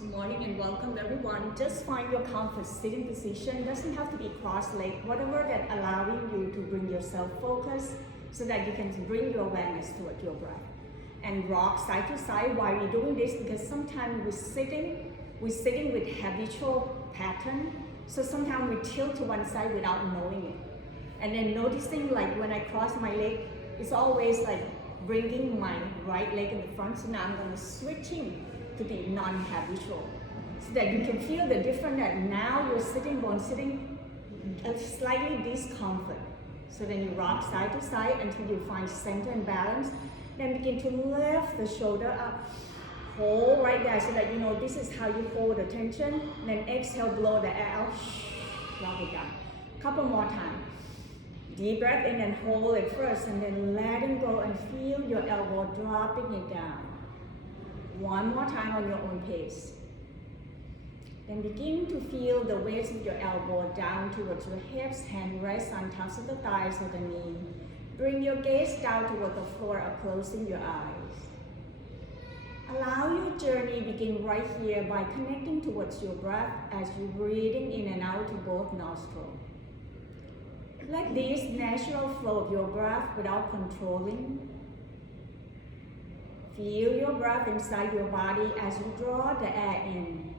Good morning and welcome everyone. Just find your comfort sitting position. Doesn't have to be cross-legged, whatever that allowing you to bring yourself focus so that you can bring your awareness toward your breath. And rock side to side while we're doing this, because sometimes we're sitting with habitual pattern. So sometimes we tilt to one side without knowing it. And then noticing, like when I cross my leg, it's always like bringing my right leg in the front. So now I'm going to switching to be non-habitual, so that you can feel the difference that now you're sitting a slightly discomfort. So then you rock side to side until you find center and balance. Then begin to lift the shoulder up. Hold right there so that you know this is how you hold the tension. Then exhale, blow the air out. Drop it down. Couple more times. Deep breath in and hold it first, and then letting go and feel your elbow dropping it down. One more time on your own pace. Then begin to feel the weight of your elbow down towards your hips, hand rests on tops of the thighs or the knee. Bring your gaze down toward the floor or closing your eyes. Allow your journey begin right here by connecting towards your breath as you're breathing in and out to both nostrils. Let this natural flow of your breath without controlling. Feel your breath inside your body as you draw the air in.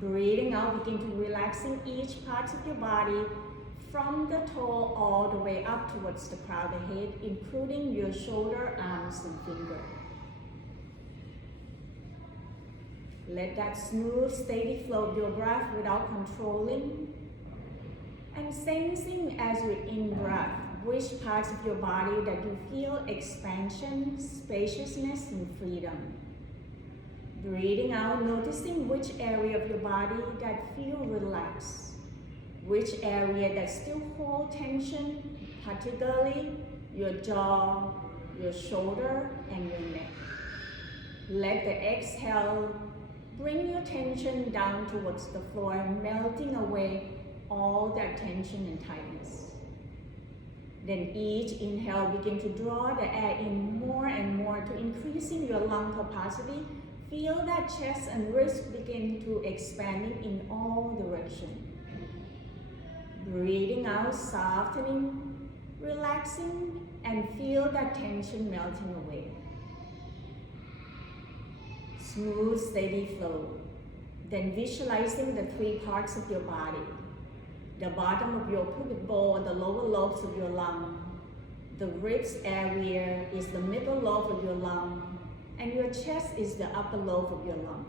Breathing out, begin to relaxing each part of your body from the toe all the way up towards the crown of the head, including your shoulder, arms, and fingers. Let that smooth, steady flow of your breath without controlling. And sensing as you in-breath, which parts of your body that you feel expansion, spaciousness, and freedom. Breathing out, noticing which area of your body that feel relaxed, which area that still hold tension, particularly your jaw, your shoulder, and your neck. Let the exhale bring your tension down towards the floor, melting away all that tension and tightness. Then each inhale, begin to draw the air in more and more to increasing your lung capacity. Feel that chest and wrist begin to expanding in all directions. Breathing out, softening, relaxing, and feel that tension melting away. Smooth, steady flow. Then visualizing the three parts of your body. The bottom of your pubic bowl, the lower lobes of your lung. The ribs area is the middle lobe of your lung, and your chest is the upper lobe of your lung.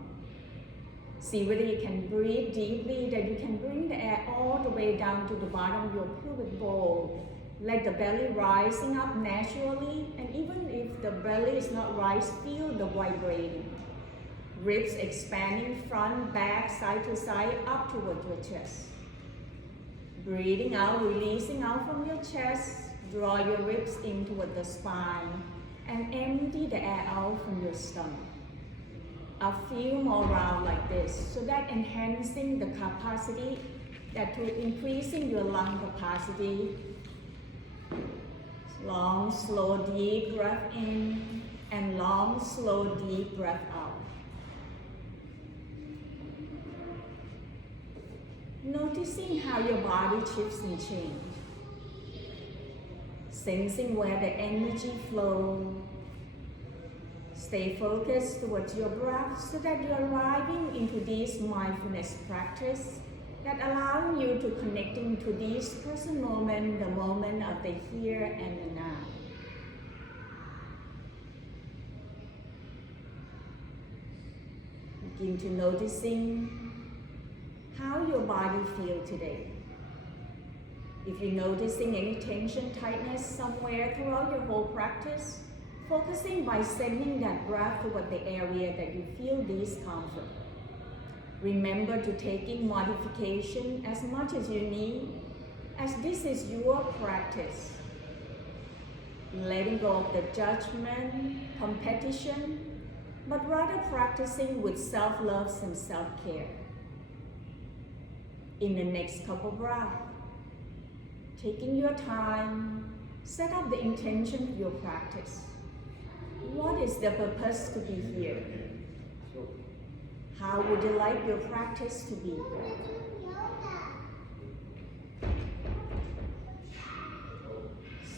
See whether you can breathe deeply, that you can bring the air all the way down to the bottom of your pubic bowl. Let the belly rising up naturally, and even if the belly is not rising, feel the vibrating. Ribs expanding front, back, side to side, up toward your chest. Breathing out, releasing out from your chest, draw your ribs in toward the spine, and empty the air out from your stomach. A few more rounds like this, so that enhancing the capacity, that to increasing your lung capacity. Long, slow, deep breath in, and long, slow, deep breath out. Noticing how your body shifts and changes. Sensing where the energy flows. Stay focused towards your breath so that you're arriving into this mindfulness practice that allows you to connecting to this present moment, the moment of the here and the now. Begin to noticing how your body feels today. If you're noticing any tension, tightness somewhere throughout your whole practice, focusing by sending that breath toward the area that you feel discomfort. Remember to take in modification as much as you need, as this is your practice. Letting go of the judgment, competition, but rather practicing with self-love and self-care. In the next couple breaths, taking your time, set up the intention of your practice. What is the purpose to be here? How would you like your practice to be?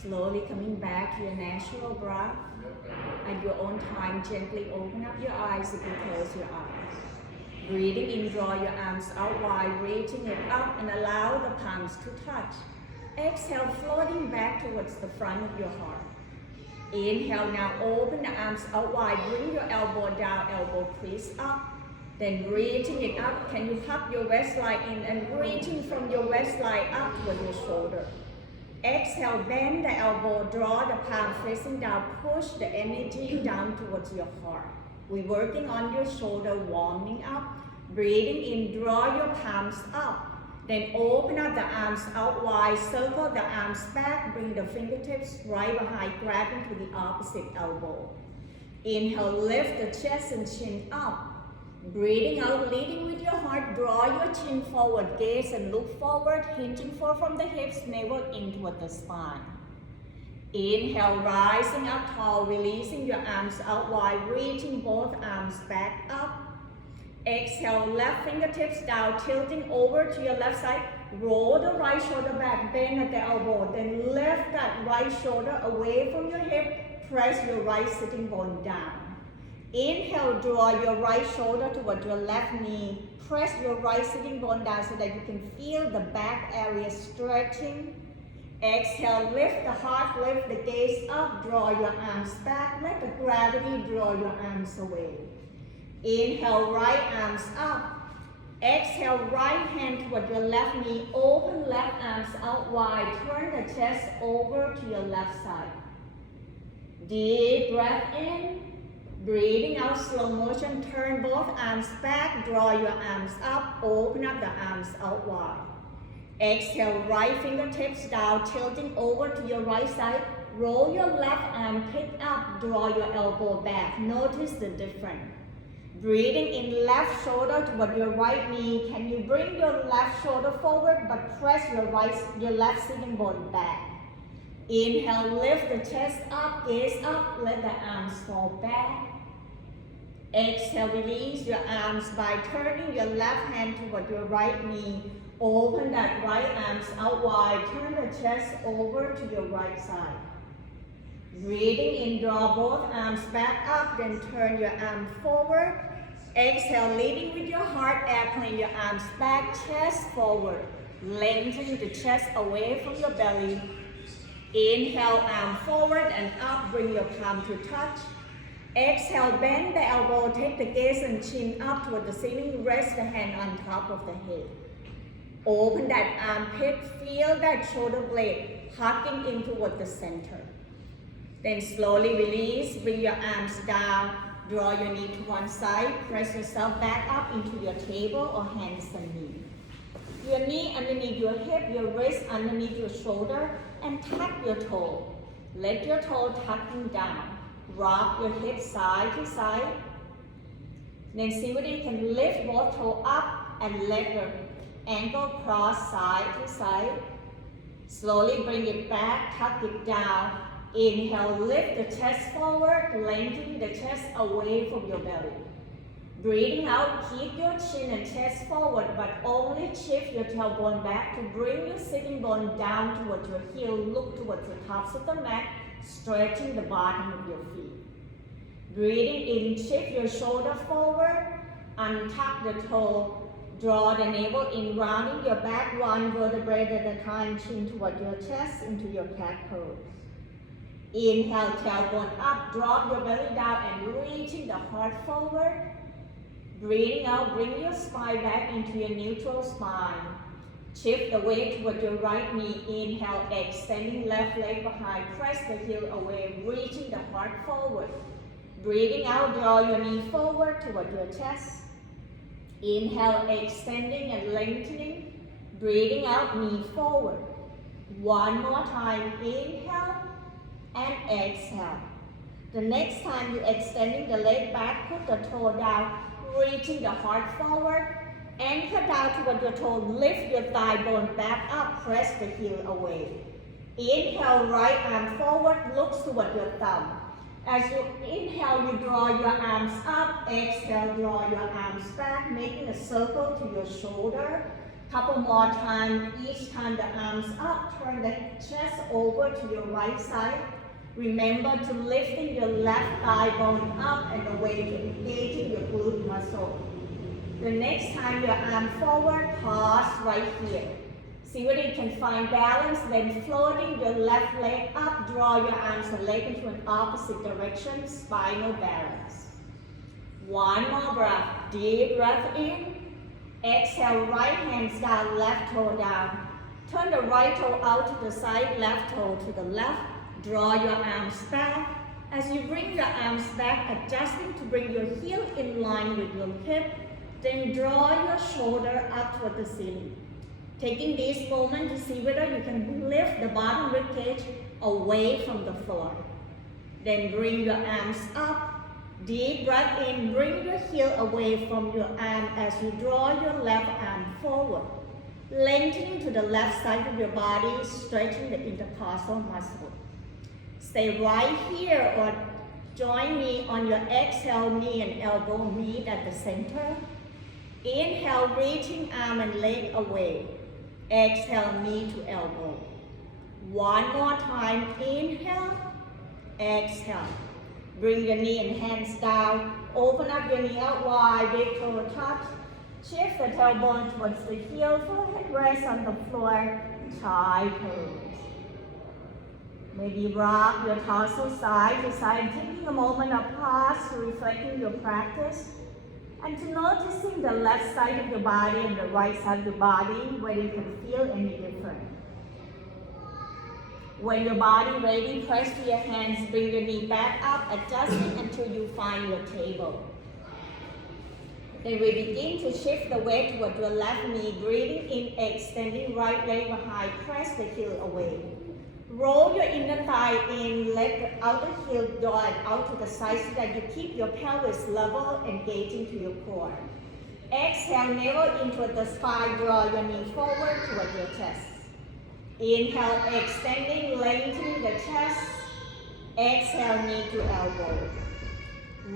Slowly coming back to your natural breath. At your own time, gently open up your eyes if you close your eyes. Breathing in, draw your arms out wide, reaching it up and allow the palms to touch. Exhale, floating back towards the front of your heart. Inhale, now open the arms out wide, bring your elbow down, elbow crease up. Then reaching it up, can you hug your waistline in and reaching from your waistline up toward your shoulder. Exhale, bend the elbow, draw the palm facing down, push the energy down towards your heart. We're working on your shoulder, warming up. Breathing in, draw your palms up. Then open up the arms out wide, circle the arms back, bring the fingertips right behind, grabbing to the opposite elbow. Inhale, lift the chest and chin up. Breathing out, leading with your heart, draw your chin forward, gaze and look forward, hinging forward from the hips, navel in toward the spine. Inhale, rising up tall, releasing your arms out wide, reaching both arms back up. Exhale, left fingertips down, tilting over to your left side. Roll the right shoulder back, bend at the elbow. Then lift that right shoulder away from your hip. Press your right sitting bone down. Inhale, draw your right shoulder toward your left knee. Press your right sitting bone down so that you can feel the back area stretching. Exhale, lift the heart, lift the gaze up. Draw your arms back. Let the gravity draw your arms away. Inhale, right arms up. Exhale, right hand toward your left knee. Open left arms out wide. Turn the chest over to your left side. Deep breath in. Breathing out, slow motion. Turn both arms back. Draw your arms up. Open up the arms out wide. Exhale, right fingertips down, tilting over to your right side. Roll your left arm, pick up. Draw your elbow back. Notice the difference. Breathing in, left shoulder toward your right knee. Can you bring your left shoulder forward but press your left sitting bone back? Inhale, lift the chest up, gaze up, let the arms fall back. Exhale, release your arms by turning your left hand toward your right knee. Open that right arms out wide, turn the chest over to your right side. Breathing in, draw both arms back up, then turn your arm forward. Exhale, leading with your heart, airplane your arms back, chest forward. Lengthen the chest away from your belly. Inhale, arm forward and up, bring your palm to touch. Exhale, bend the elbow, take the gaze and chin up toward the ceiling, rest the hand on top of the head. Open that armpit, feel that shoulder blade hugging in toward the center. Then slowly release, bring your arms down, draw your knee to one side, press yourself back up into your table or hands and knee. Your knee underneath your hip, your wrist underneath your shoulder, and tuck your toe. Let your toe tucking down. Rock your hips side to side. Then see whether you can lift both toes up and let your ankle cross side to side. Slowly bring it back, tuck it down. Inhale, lift the chest forward, lengthening the chest away from your belly. Breathing out, keep your chin and chest forward, but only shift your tailbone back to bring your sitting bone down towards your heel. Look towards the tops of the mat, stretching the bottom of your feet. Breathing in, shift your shoulder forward, untuck the toe, draw the navel in, rounding your back one vertebrae at a time, chin toward your chest into your cat pose. Inhale, tailbone up, drop your belly down and reaching the heart forward. Breathing out, bring your spine back into your neutral spine. Shift the weight toward your right knee. Inhale, extending left leg behind, press the heel away, reaching the heart forward. Breathing out, draw your knee forward toward your chest. Inhale, extending and lengthening. Breathing out, knee forward. One more time, inhale and exhale. The next time you're extending the leg back, put the toe down, reaching the heart forward. Anchor down toward your toe, lift your thigh bone back up, press the heel away. Inhale, right arm forward, looks toward your thumb. As you inhale, you draw your arms up. Exhale, draw your arms back, making a circle to your shoulder. Couple more times. Each time the arms up, turn the chest over to your right side. Remember to lifting your left thigh bone up and away to engaging your glute muscle. The next time your arm forward, pause right here. See whether you can find balance, then floating your left leg up, draw your arms and leg into an opposite direction, spinal balance. One more breath, deep breath in. Exhale, right hands down, left toe down. Turn the right toe out to the side, left toe to the left. Draw your arms back. As you bring your arms back, adjusting to bring your heel in line with your hip, then draw your shoulder up toward the ceiling. Taking this moment to see whether you can lift the bottom rib cage away from the floor. Then bring your arms up. Deep breath in, bring your heel away from your arm as you draw your left arm forward. Lengthening to the left side of your body, stretching the intercostal muscle. Stay right here or join me on your exhale, knee and elbow meet at the center. Inhale, reaching arm and leg away. Exhale, knee to elbow. One more time, inhale, exhale. Bring your knee and hands down. Open up your knee out wide, big toe touch. Shift the tailbone towards the heel, forehead rest on the floor, chai pose. Maybe rock your torso side to side, taking a moment of pause to reflecting your practice and to noticing the left side of your body and the right side of your body, whether you can feel any different. When your body ready, press to your hands, bring your knee back up, adjusting until you find your table. Then we begin to shift the weight toward your left knee, breathing in, extending right leg behind, press the heel away. Roll your inner thigh in, let the outer heel draw it out to the side so that you keep your pelvis level, engaging to your core. Exhale, navel in toward the spine, draw your knee forward toward your chest. Inhale, extending, lengthening the chest. Exhale, knee to elbow.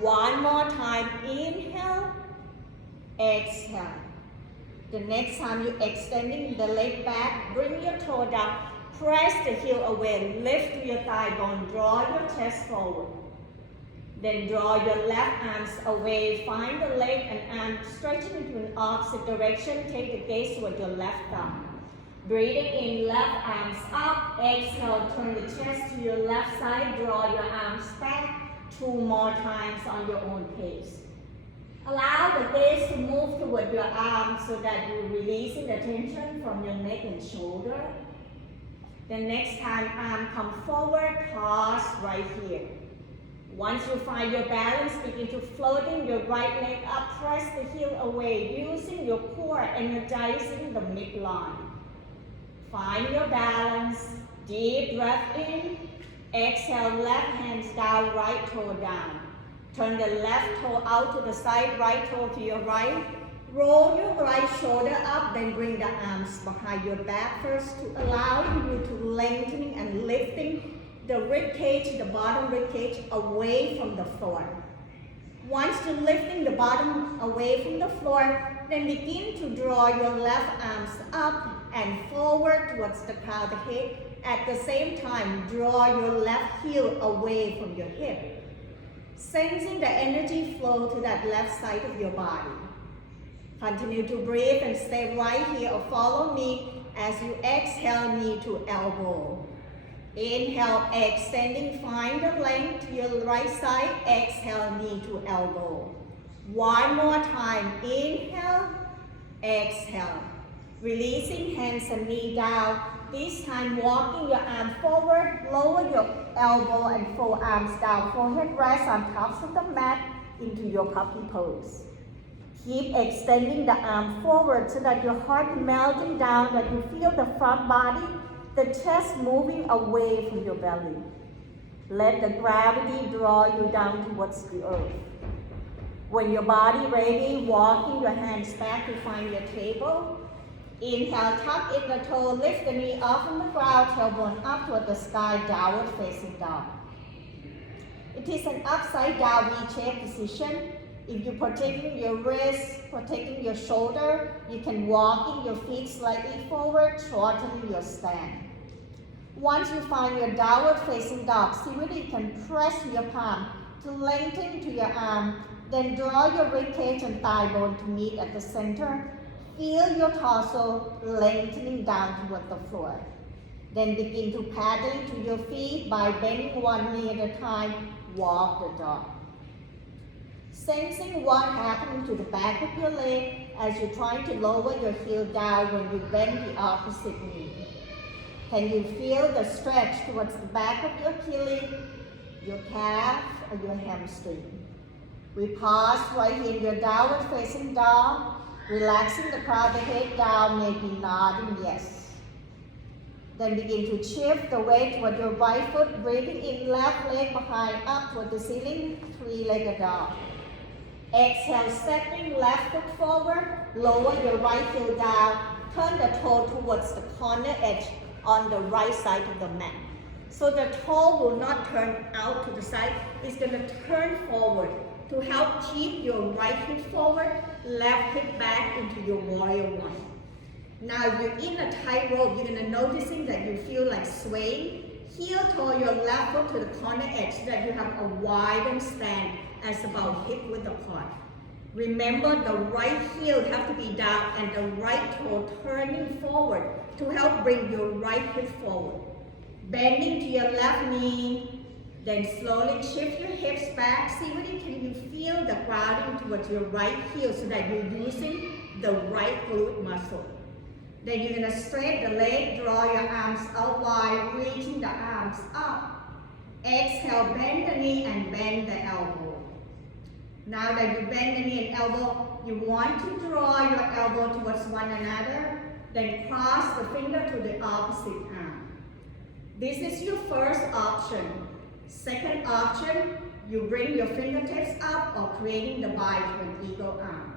One more time, inhale, exhale. The next time you're extending the leg back, bring your toe down. Press the heel away, lift your thigh bone, draw your chest forward. Then draw your left arms away, find the leg and arm stretching into an opposite direction. Take the gaze toward your left thumb. Breathing in, left arms up. Exhale, turn the chest to your left side, draw your arms back. 2 more times on your own pace. Allow the gaze to move toward your arms so that you're releasing the tension from your neck and shoulder. The next time arm come forward, pause right here. Once you find your balance, begin to floating your right leg up, press the heel away, using your core, energizing the midline. Find your balance, deep breath in, exhale, left hands down, right toe down. Turn the left toe out to the side, right toe to your right. Roll your right shoulder up, then bring the arms behind your back first to allow you to lengthening and lifting the rib cage, the bottom rib cage away from the floor. Once you're lifting the bottom away from the floor, then begin to draw your left arms up and forward towards the crown of the head. At the same time, draw your left heel away from your hip, sensing the energy flow to that left side of your body. Continue to breathe and stay right here or follow me as you exhale, knee to elbow. Inhale, extending, find the length to your right side. Exhale, knee to elbow. One more time, inhale, exhale. Releasing hands and knee down. This time walking your arm forward, lower your elbow and forearms down. Forehead rest on tops of the mat into your puppy pose. Keep extending the arm forward so that your heart melting down, that you feel the front body, the chest moving away from your belly. Let the gravity draw you down towards the earth. When your body ready, walking your hands back to find your table. Inhale, tuck in the toe, lift the knee off from the ground, tailbone up toward the sky, downward facing dog. It is an upside down V-shaped position. If you're protecting your wrist, protecting your shoulder, you can walk in your feet slightly forward, shortening your stand. Once you find your downward facing dog, see whether you can press your palm to lengthen to your arm, then draw your rib cage and thigh bone to meet at the center. Feel your torso lengthening down toward the floor. Then begin to paddle to your feet by bending one knee at a time. Walk the dog. Sensing what happening to the back of your leg as you try to lower your heel down when you bend the opposite knee. Can you feel the stretch towards the back of your Achilles, your calf, or your hamstring? We pause right here in your downward facing dog, relaxing the crown of the head down, maybe nodding yes. Then begin to shift the weight toward your right foot, breathing in left leg behind, up toward the ceiling, three-legged dog. Exhale, stepping left foot forward, lower your right heel down, turn the toe towards the corner edge on the right side of the mat. So the toe will not turn out to the side, it's going to turn forward to help keep your right hip forward, left hip back into your warrior one. Now if you're in a tightrope, you're going to noticing that you feel like swaying. Heel toe your left foot to the corner edge so that you have a widened stand as about hip width apart. Remember, the right heel have to be down and the right toe turning forward to help bring your right hip forward. Bending to your left knee, then slowly shift your hips back. See whether can you feel the grounding towards your right heel so that you're using the right glute muscle. Then you're going to straight the leg, draw your arms out wide, reaching the arms up. Exhale, bend the knee and bend the elbow. Now that you bend the knee and elbow, you want to draw your elbow towards one another, then cross the finger to the opposite arm. This is your first option. Second option, you bring your fingertips up or creating the bind to an eagle arm.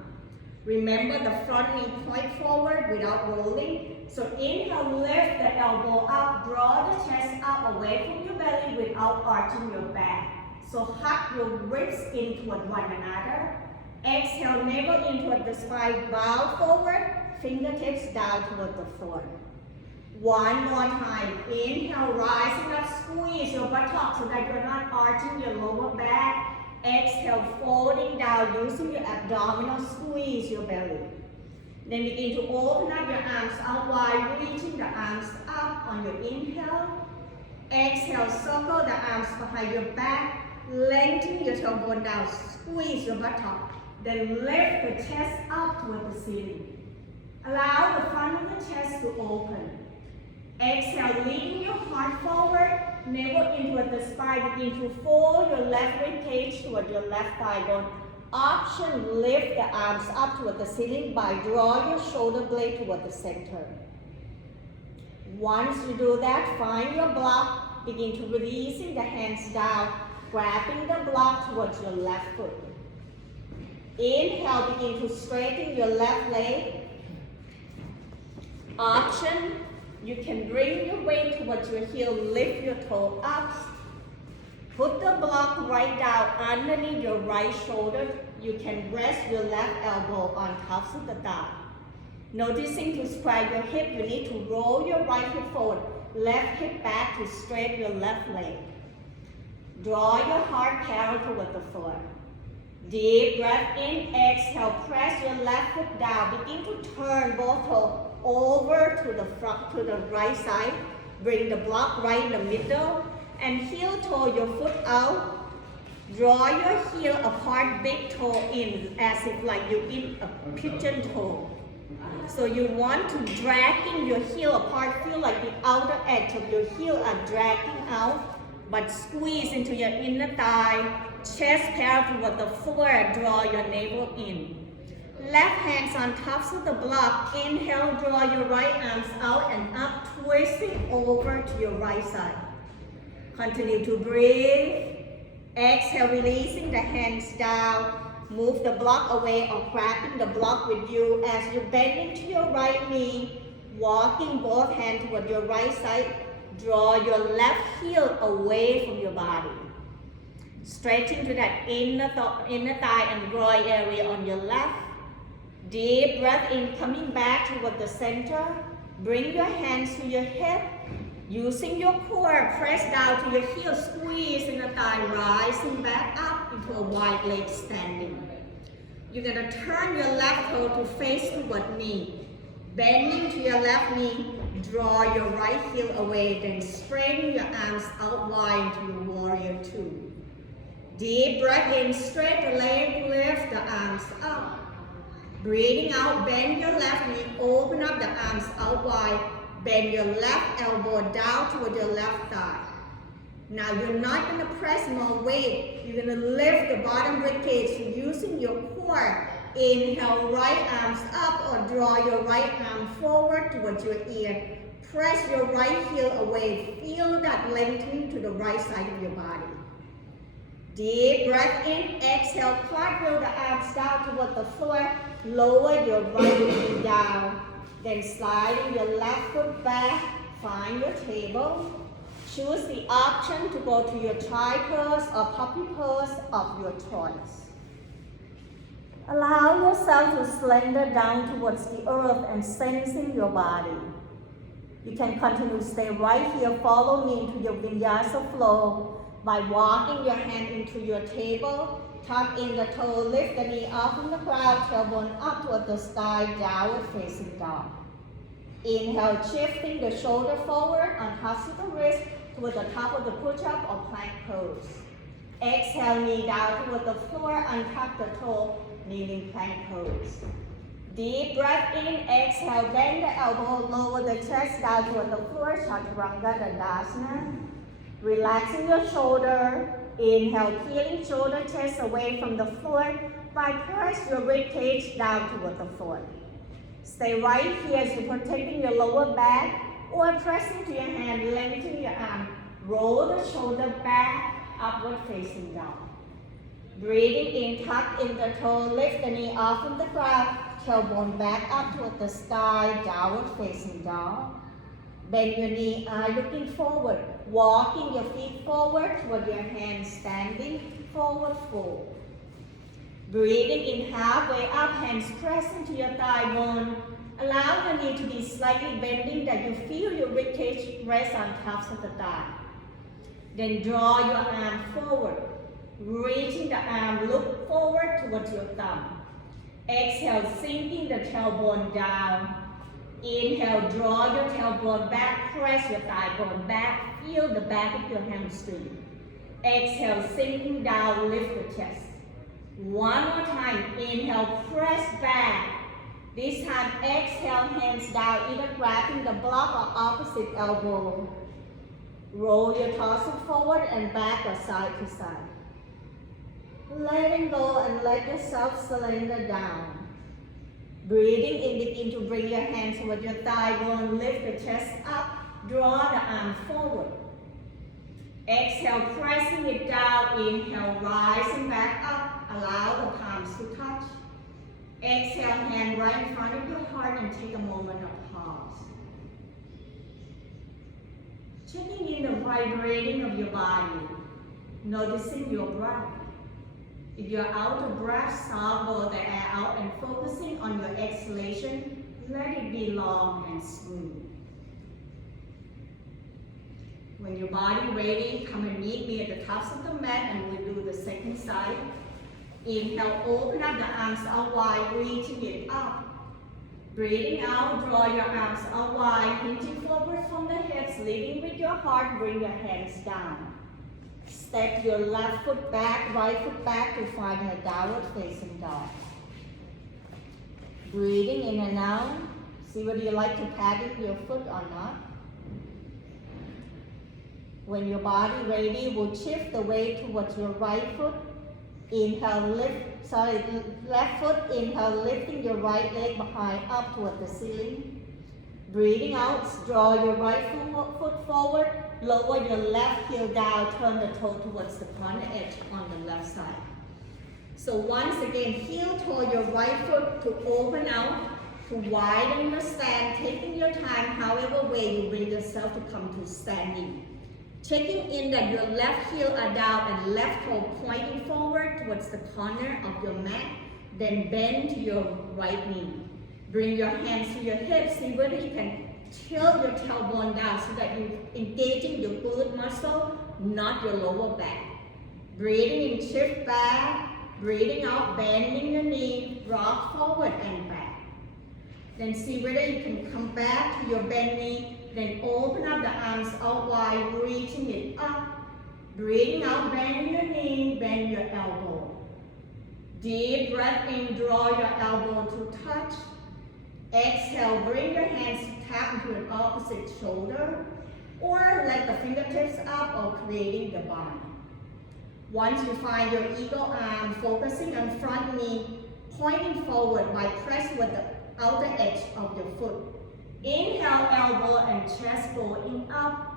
Remember the front knee point forward without rolling. So inhale, lift the elbow up, draw the chest up away from your belly without arching your back. So hug your ribs in toward one another. Exhale, navel in toward the spine, bow forward, fingertips down toward the floor. One more time. Inhale, rising up, squeeze your buttocks so that you're not arching your lower back. Exhale, folding down, using your abdominal, squeeze your belly. Then begin to open up your arms out wide, reaching the arms up on your inhale. Exhale, circle the arms behind your back, lengthen your tailbone down, squeeze your buttock. Then lift the chest up toward the ceiling. Allow the front of the chest to open. Exhale, leading your heart forward, navel into the spine, begin to fold your left rib cage toward your left thigh bone. Option, lift the arms up toward the ceiling by draw your shoulder blade toward the center. Once you do that, find your block, begin to releasing the hands down, grabbing the block towards your left foot. Inhale, begin to straighten your left leg. Option, you can bring your weight towards your heel, lift your toe up. Put the block right down underneath your right shoulder. You can rest your left elbow on top of the thigh. Noticing to spread your hip, you need to roll your right hip forward, left hip back to straighten your left leg. Draw your heart parallel toward the floor. Deep breath in, exhale, press your left foot down. Begin to turn both toes over to the front, to the right side. Bring the block right in the middle and heel toe your foot out. Draw your heel apart, big toe in, as if like you're in a pigeon toe. So you want to dragging your heel apart, feel like the outer edge of your heel are dragging out, but squeeze into your inner thigh, chest parallel toward the floor, draw your navel in. Left hands on top of the block, inhale, draw your right arms out and up, twisting over to your right side. Continue to breathe. Exhale, releasing the hands down. Move the block away or grabbing the block with you as you bend into your right knee, walking both hands toward your right side. Draw your left heel away from your body. Stretching to that inner thigh and groin area on your left. Deep breath in, coming back toward the center. Bring your hands to your hip. Using your core, press down to your heel, squeeze in the thigh, rising back up into a wide leg standing. You're going to turn your left toe to face toward me. Bending to your left knee, draw your right heel away, then straighten your arms out wide to your warrior two. Deep breath in, straight the leg, lift the arms up. Breathing out, bend your left knee, open up the arms out wide. Bend your left elbow down toward your left thigh. Now you're not going to press more weight. You're going to lift the bottom rib cage using your core. Inhale, right arms up or draw your right arm forward towards your ear. Press your right heel away. Feel that lengthening to the right side of your body. Deep breath in, exhale, cartwheel the arms down toward the floor. Lower your right knee down. Then sliding your left foot back, find your table. Choose the option to go to your child pose or puppy pose of your choice. Allow yourself to slender down towards the earth and sensing your body. You can continue to stay right here. Follow me into your vinyasa flow by walking your hand into your table. Tuck in the toe, lift the knee up from the ground, tailbone up toward the sky, downward facing dog. Inhale, shifting the shoulder forward, untouch the wrist toward the top of the push-up or plank pose. Exhale, knee down toward the floor, untuck the toe, kneeling plank pose. Deep breath in, exhale, bend the elbow, lower the chest down toward the floor, Chaturanga Dandasana. Relaxing your shoulder. Inhale, peeling shoulder, chest away from the floor. By press your rib cage down toward the floor. Stay right here as you're protecting your lower back or pressing to your hand, lengthening your arm. Roll the shoulder back, upward facing down. Breathing in, tuck in the toe, lift the knee off from the ground, tailbone back up toward the sky, downward facing dog. Bend your knee, eye looking forward, walking your feet forward toward your hands, standing forward fold. Breathing in halfway up, hands pressing to your thigh bone. Allow your knee to be slightly bending that you feel your rib cage rest on tops of the thigh. Then draw your arm forward. Reaching the arm, look forward towards your thumb. Exhale, sinking the tailbone down. Inhale, draw your tailbone back, press your thigh bone back, feel the back of your hamstring. Exhale, sinking down, lift the chest. One more time, inhale, press back. This time, exhale, hands down, either grabbing the block or opposite elbow. Roll your torso forward and back or side to side. Letting go and let yourself surrender down. Breathing in, begin to bring your hands toward your thigh bone, lift the chest up, draw the arm forward. Exhale, pressing it down, inhale, rising back up, allow the palms to touch. Exhale, hand right in front of your heart and take a moment of pause. Checking in the vibrating of your body, noticing your breath. If you're out of breath, swallow the air out and focusing on your exhalation, let it be long and smooth. When your body ready, come and meet me at the tops of the mat and we'll do the second side. Inhale, open up the arms out wide, reaching it up. Breathing out, draw your arms out wide, hinging forward from the hips, leading with your heart, bring your hands down. Step your left foot back, right foot back to find a downward facing dog. Breathing in and out. See whether you like to paddle your foot or not. When your body ready, we'll shift the weight towards your right foot. Inhale, left foot, inhale, lifting your right leg behind up toward the ceiling. Breathing out, draw your right foot forward, lower your left heel down, turn the toe towards the front edge on the left side. So once again, heel toward your right foot to open out, to widen your stand, taking your time, however way you bring yourself to come to standing. Checking in that your left heel are down and left toe pointing forward towards the corner of your mat. Then bend to your right knee. Bring your hands to your hips. See whether you can tilt your tailbone down so that you're engaging your glute muscle, not your lower back. Breathing in, shift back. Breathing out, bending your knee, rock forward and back. Then see whether you can come back to your bent knee. Then open up the arms out wide, reaching it up. Breathing out, bend your knee, bend your elbow. Deep breath in, draw your elbow to touch. Exhale, bring your hands tap into an opposite shoulder. Or let the fingertips up or creating the bind. Once you find your eagle arm, focusing on front knee, pointing forward by press with the outer edge of your foot. Inhale, elbow and chest going up.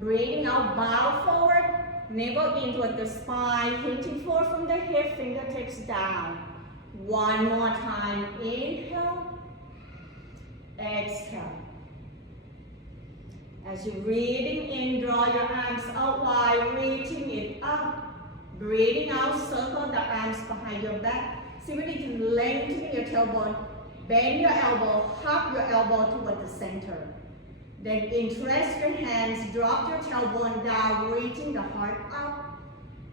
Breathing out, bow forward. Navel in toward the spine, hinting forward from the hip, fingertips down. One more time, inhale. Exhale. As you're breathing in, draw your arms out wide, reaching it up. Breathing out, circle the arms behind your back. See whether you can lengthen your tailbone. Bend your elbow, hug your elbow toward the center. Then interlace your hands, drop your tailbone down, reaching the heart up.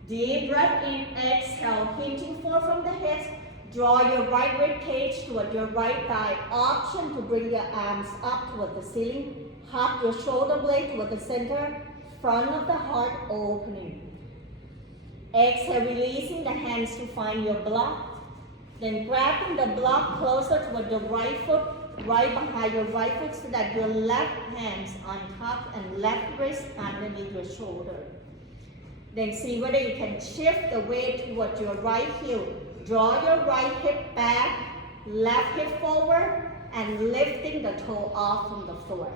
Deep breath in, exhale, hinting forward from the hips. Draw your right rib cage toward your right thigh. Option to bring your arms up toward the ceiling. Hug your shoulder blade toward the center. Front of the heart opening. Exhale, releasing the hands to find your block. Then grabbing the block closer toward the right foot, right behind your right foot so that your left hands on top and left wrist underneath your shoulder. Then see whether you can shift the weight toward your right heel. Draw your right hip back, left hip forward, and lifting the toe off from the floor.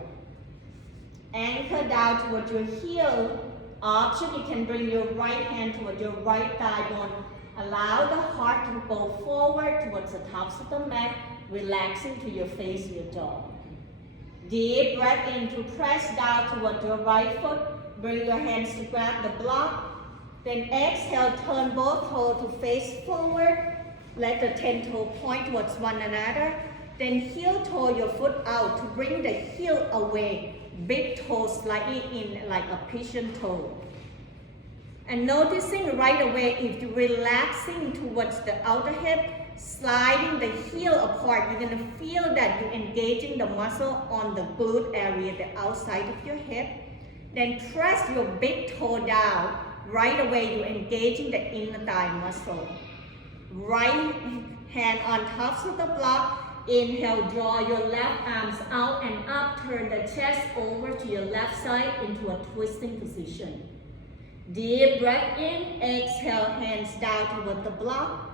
Anchor down toward your heel. Option, you can bring your right hand toward your right thigh bone. Allow the heart to go forward towards the tops of the mat, relaxing to your face, your jaw. Deep breath in to press down toward your right foot. Bring your hands to grab the block. Then exhale, turn both toes to face forward. Let the 10 toe point towards one another. Then heel toe your foot out to bring the heel away. Big toe slightly in like a pigeon toe. And noticing right away if you're relaxing towards the outer hip, sliding the heel apart, you're going to feel that you're engaging the muscle on the glute area, the outside of your hip. Then press your big toe down. Right away, you're engaging the inner thigh muscle. Right hand on top of the block. Inhale, draw your left arms out and up. Turn the chest over to your left side into a twisting position. Deep breath in. Exhale, hands down toward the block.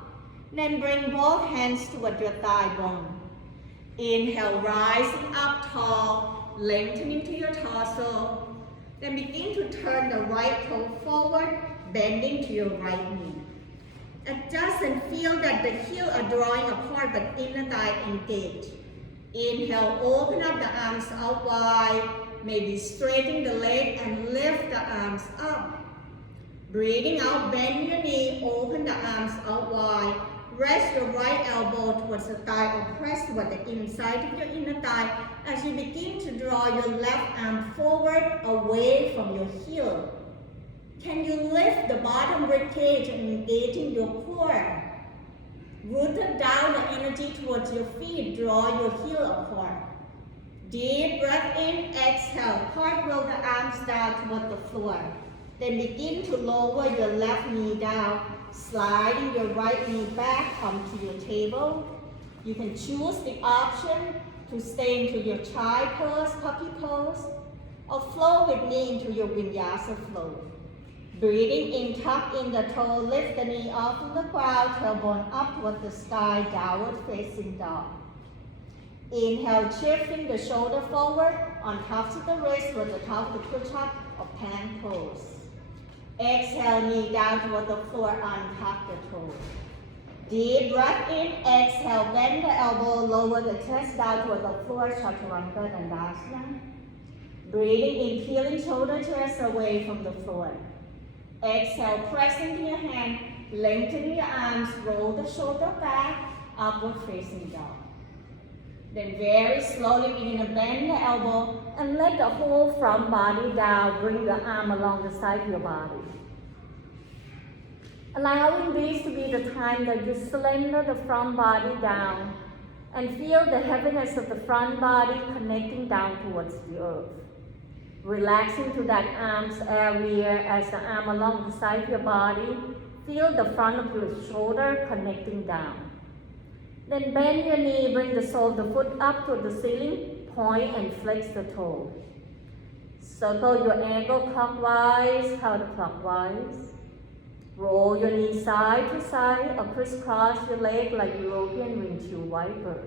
Then bring both hands toward your thigh bone. Inhale, rising up tall, lengthening to your torso. Then begin to turn the right toe forward, bending to your right knee. Adjust and feel that the heels are drawing apart but inner thigh engaged. Inhale, open up the arms out wide, maybe straighten the leg and lift the arms up. Breathing out, bend your knee, open the arms out wide. Rest your right elbow towards the thigh or press toward the inside of your inner thigh as you begin to draw your left arm forward away from your heel. Can you lift the bottom rib cage and engaging your core? Rooted down the energy towards your feet, draw your heel apart. Deep breath in, exhale, cartwheel the arms down toward the floor. Then begin to lower your left knee down, sliding your right knee back onto your table. You can choose the option to stay into your child pose, puppy pose, or flow with me into your vinyasa flow. Breathing in, tuck in the toe, lift the knee off from the ground, tailbone up toward the sky, downward facing dog. Inhale, shifting the shoulder forward on top of the wrist with the top of the push-up or pan pose. Exhale, knee down toward the floor, untuck the toes. Deep breath in, exhale, bend the elbow, lower the chest down toward the floor, Chaturanga Dandasana. Breathing in, peeling shoulder chest away from the floor. Exhale, press into your hand, lengthen your arms, roll the shoulder back, upward facing dog. Then very slowly begin to bend the elbow and let the whole front body down. Bring the arm along the side of your body. Allowing this to be the time that you slender the front body down and feel the heaviness of the front body connecting down towards the earth. Relaxing to that arms area as the arm along the side of your body. Feel the front of your shoulder connecting down. Then bend your knee, bring the sole of the foot up to the ceiling, point and flex the toe. Circle your ankle clockwise, counterclockwise. Roll your knee side to side or crisscross your leg like European windshield wiper.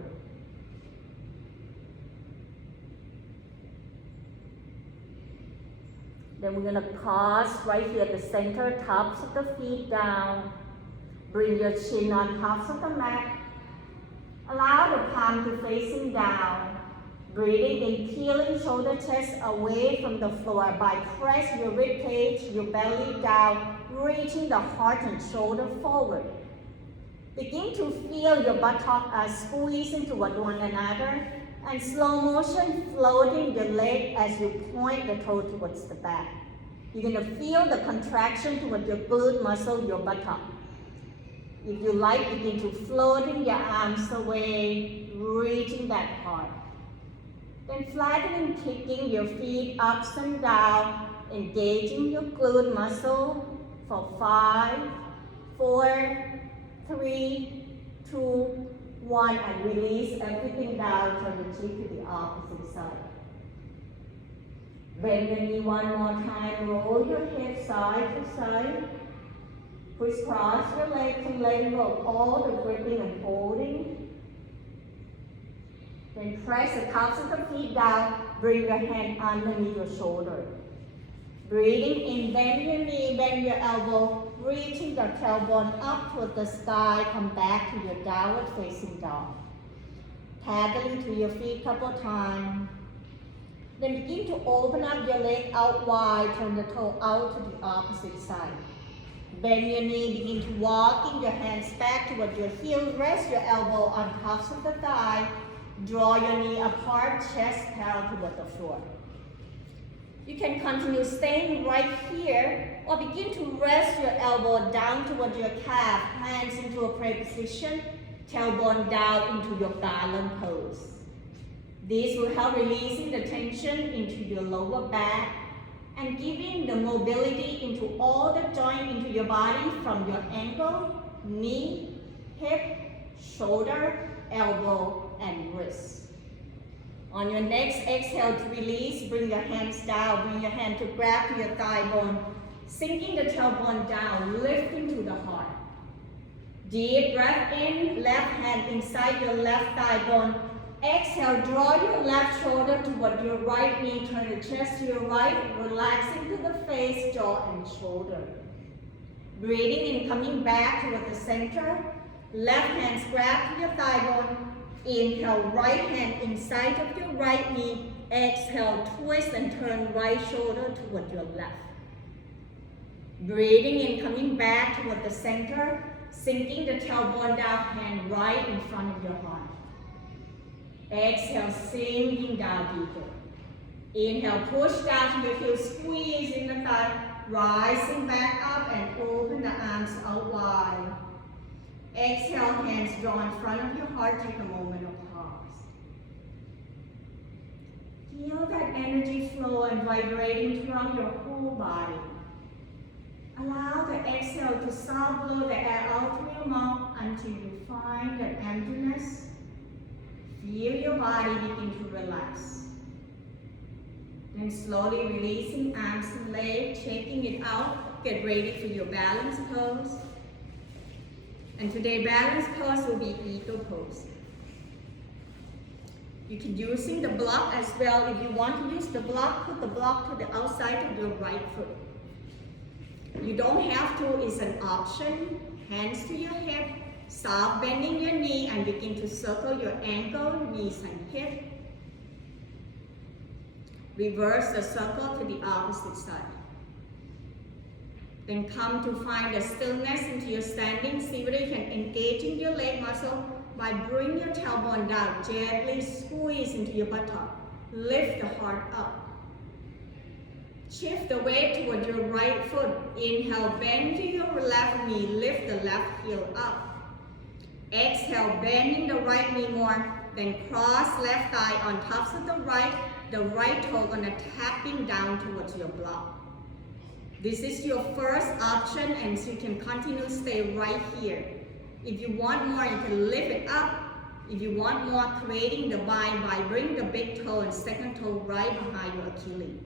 Then we're gonna pause right here at the center, tops of the feet down. Bring your chin on tops of the mat. Allow the palm to facing down. Breathing in, peeling shoulder chest away from the floor by press your rib cage, your belly down, reaching the heart and shoulder forward. Begin to feel your buttocks squeezing toward one another and slow motion floating your leg as you point the toe towards the back. You're gonna feel the contraction toward your glute muscle, your buttock. If you like, begin to floating your arms away, reaching that heart. Then flattening, kicking your feet up and down, engaging your glute muscle for 5, 4, 3, 2, 1, and release everything down, turn the cheek to the opposite side. Bend your knee one more time, roll your hips side to side. Crisscross your legs and let go of all the gripping and holding. Then press the tops of the feet down, bring your hand underneath your shoulder. Breathing in, bend your knee, bend your elbow, reaching the tailbone up toward the sky, come back to your downward facing dog. Paddling to your feet a couple times. Then begin to open up your leg out wide, turn the toe out to the opposite side. Bend your knee, begin to walking your hands back toward your heel, rest your elbow on tops of the thigh, draw your knee apart, chest parallel toward the floor. You can continue staying right here or begin to rest your elbow down toward your calf, hands into a prayer position, tailbone down into your balance pose. This will help releasing the tension into your lower back and giving the mobility into all the joints into your body from your ankle, knee, hip, shoulder, elbow, and wrist. On your next exhale to release, bring your hands down, bring your hand to grab your thigh bone, sinking the tailbone down, lifting to the heart. Deep breath in, left hand inside your left thigh bone. Exhale, draw your left shoulder toward your right knee, turn the chest to your right, relaxing to the face, jaw, and shoulder. Breathing in, coming back toward the center. Left hand grab to your thigh bone. Inhale, right hand inside of your right knee. Exhale, twist and turn right shoulder toward your left. Breathing in, coming back toward the center, sinking the tailbone down, hand right in front of your heart. Exhale, sinking down deeper. Inhale, push down to your heels, squeeze in the thigh, rising back up and open the arms out wide. Exhale, hands draw in front of your heart, take a moment of pause. Feel that energy flow and vibrating throughout your whole body. Allow the exhale to soft blow the air out through your mouth until you find that emptiness. Feel your body begin to relax. Then slowly releasing arms and legs, shaking it out. Get ready for your balance pose. And today balance pose will be eagle pose. You can using the block as well. If you want to use the block, put the block to the outside of your right foot. You don't have to, it's an option. Hands to your hip. Soft bending your knee and begin to circle your ankle, knees and hip. Reverse the circle to the opposite side. Then come to find the stillness into your standing. See whether you can engage in your leg muscle by bringing your tailbone down. Gently squeeze into your buttock. Lift the heart up. Shift the weight toward your right foot. Inhale, bend to your left knee. Lift the left heel up. Exhale, bending the right knee more. Then cross left thigh on top of the right toe gonna tapping down towards your block. This is your first option, and so you can continue to stay right here. If you want more, you can lift it up. If you want more, creating the bind by bringing the big toe and second toe right behind your Achilles.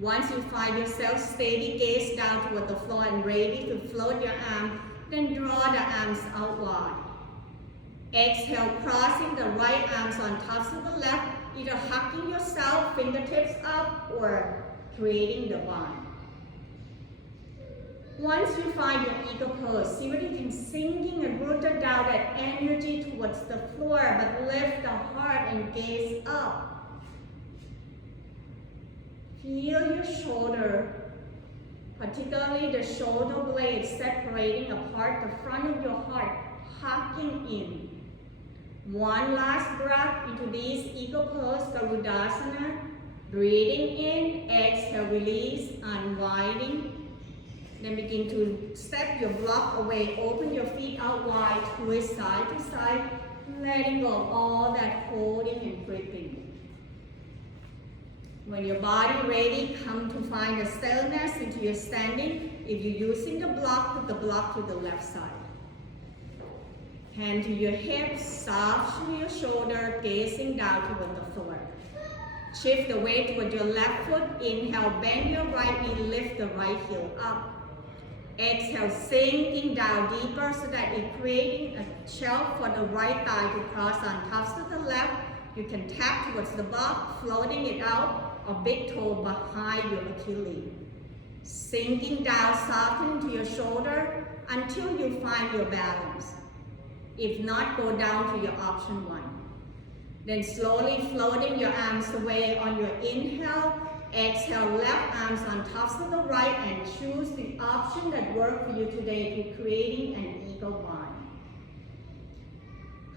Once you find yourself steady, gaze down toward the floor and ready to float your arm, then draw the arms out wide. Exhale, crossing the right arms on top of the left, either hugging yourself, fingertips up, or creating the bind. Once you find your eagle pose, see what you can sinking and root down that energy towards the floor, but lift the heart and gaze up. Feel your shoulder, particularly the shoulder blades separating apart the front of your heart, hugging in. One last breath into this eagle pose, Garudasana. Breathing in, exhale, release, unwinding. Then begin to step your block away, open your feet out wide, twist side to side, letting go of all that holding and gripping. When your body ready, come to find the stillness into your standing. If you're using the block, put the block to the left side. Hand to your hips, soften your shoulder, gazing down toward the floor. Shift the weight toward your left foot. Inhale, bend your right knee, lift the right heel up. Exhale, sinking down deeper so that you're creating a shelf for the right thigh to cross on top of the left. You can tap towards the block, floating it out, a big toe behind your Achilles. Sinking down, soften to your shoulder until you find your balance. If not, go down to your option 1. Then slowly floating your arms away on your inhale. Exhale, left arms on top of the right and choose the option that works for you today to creating an eagle bind.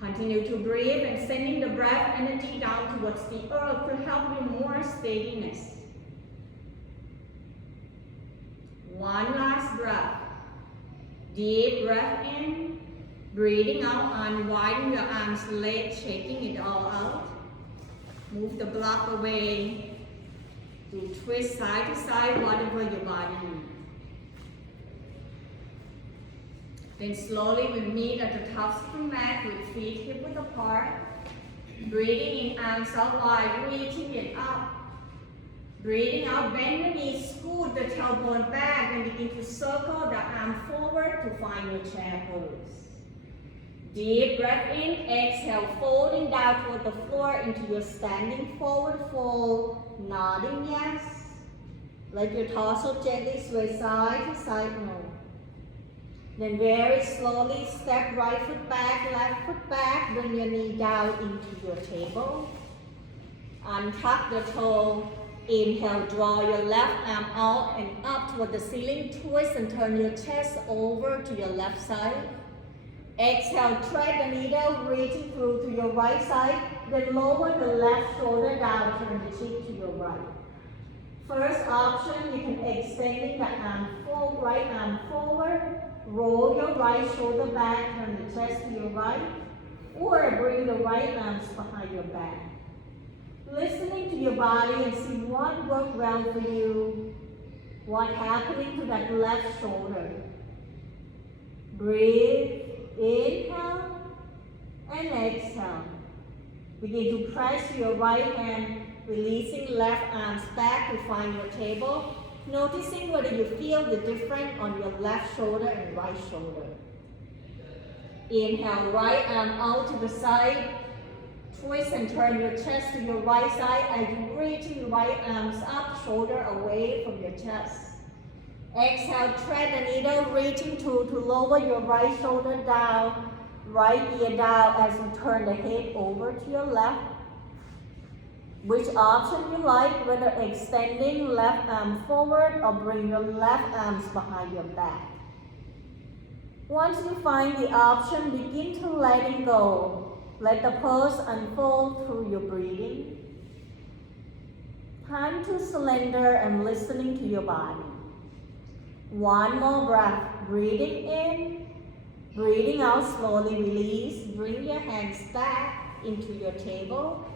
Continue to breathe and sending the breath energy down towards the earth to help you more steadiness. One last breath. Deep breath in. Breathing out, unwinding your arms, legs, shaking it all out. Move the block away. Do twist side to side, whatever your body needs. Then slowly we meet at the top of the mat with feet hip width apart. Breathing in, arms out wide, reaching it up. Breathing out, bend the knees, scoot the tailbone back, and begin to circle the arm forward to find your chair pose. Deep breath in, exhale, folding down toward the floor into your standing forward fold, nodding yes. Let your torso gently sway side to side, no. Then very slowly step right foot back, left foot back, bring your knee down into your table. Untuck the toe, inhale, draw your left arm out and up toward the ceiling, twist and turn your chest over to your left side. Exhale, thread the needle, reaching through to your right side, then lower the left shoulder down, turn the cheek to your right. First option, you can extend the arm forward, right arm forward, roll your right shoulder back, turn the chest to your right, or bring the right arms behind your back. Listening to your body and see what worked well for you, what's happening to that left shoulder. Breathe. Inhale and exhale. Begin to press your right hand, releasing left arms back to find your table, noticing whether you feel the difference on your left shoulder and right shoulder. Inhale, right arm out to the side, twist and turn your chest to your right side as you reach your right arms up, shoulder away from your chest. Exhale, thread the needle, reaching to lower your right shoulder down, right ear down as you turn the head over to your left. Which option you like, whether extending left arm forward or bring your left arms behind your back. Once you find the option, begin to letting go. Let the pose unfold through your breathing. Time to surrender and listening to your body. One more breath. Breathing in, breathing out, slowly release. Bring your hands back into your table.